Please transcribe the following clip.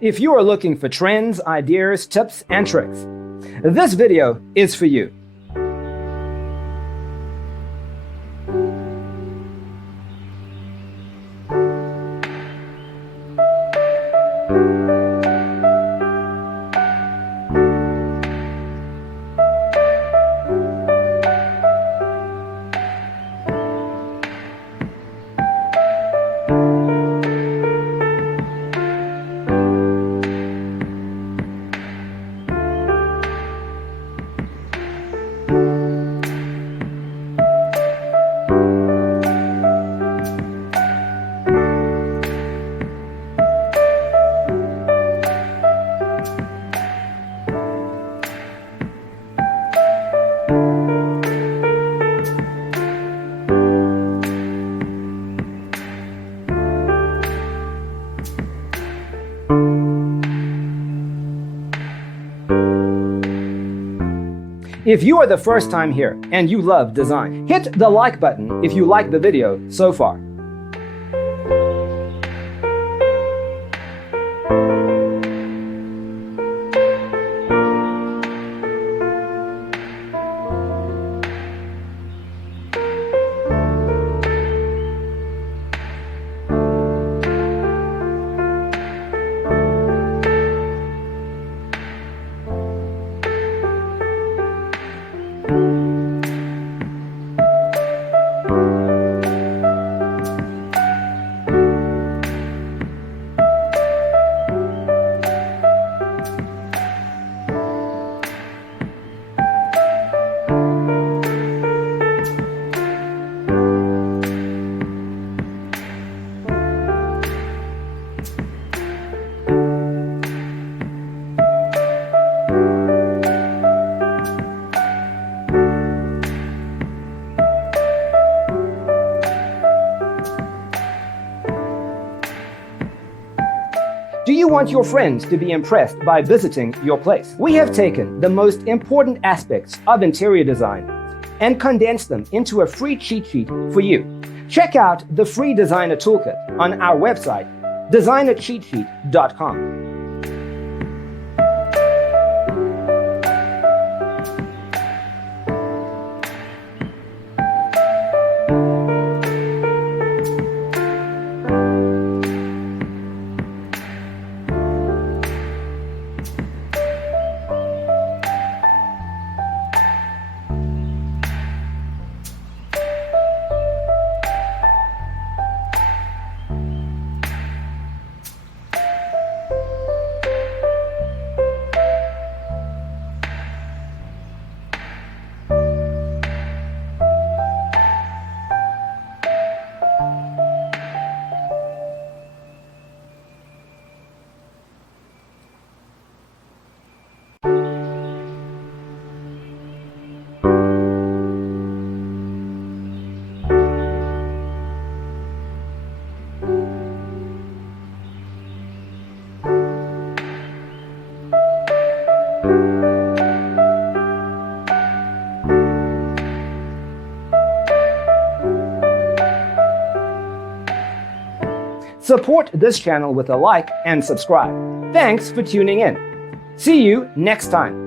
If you are looking for trends, ideas, tips, and tricks, this video is for you. If you are the first time here and you love design, hit the like button if you like the video so far. Do you want your friends to be impressed by visiting your place? We have taken the most important aspects of interior design and condensed them into a free cheat sheet for you. Check out the free designer toolkit on our website, designercheatsheet.com. Support this channel with a like and subscribe. Thanks for tuning in. See you next time.